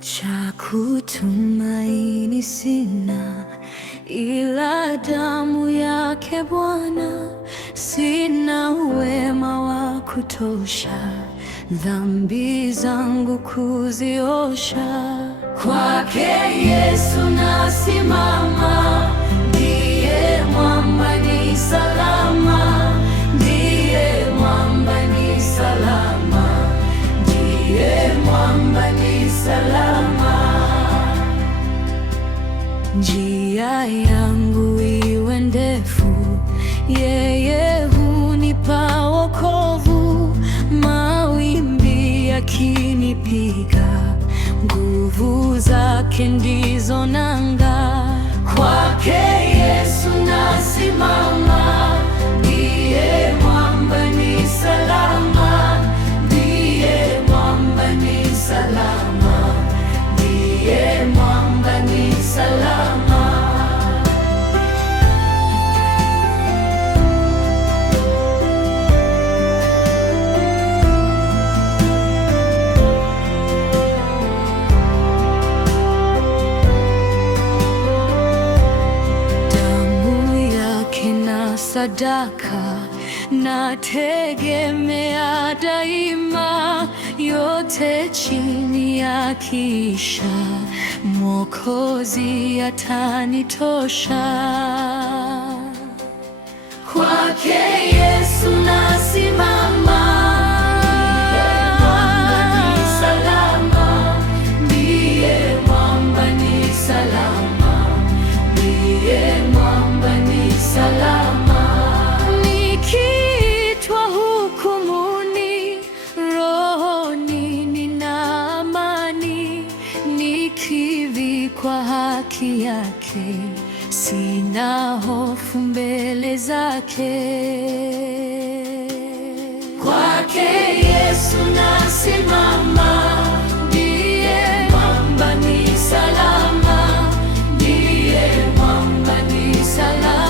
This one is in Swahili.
cha kutumaini sina, ila damu yake Bwana. Sina wema wa kutosha dhambi zangu kuziosha. Kwake Yesu nasimama, ndiye mwamba ni salama, ndiye mwamba ni salama, ndiye mwamba ni salama. Njia yangu iwe ndefu, yeye hunipa wokovu. Mawimbi yakinipiga, nguvu zake ndizo nanga. Kwake Yesu nasimama, ndiye mwamba ni salama, ndiye mwamba ni salama, ndiye mwamba ni salama. Sadaka nategemea daima, yote chini yakiisha, Mwokozi atanitosha. Kwake Yesu nasimama, ndiye mwamba ni salama, ndiye mwamba ni salama. Nikiitwa hukumuni, rohoni nina amani, nikivikwa haki yake, sina hofu mbele zake. Kwake Yesu nasimama, ndiye mwamba ni salama, ndiye mwamba ni salama.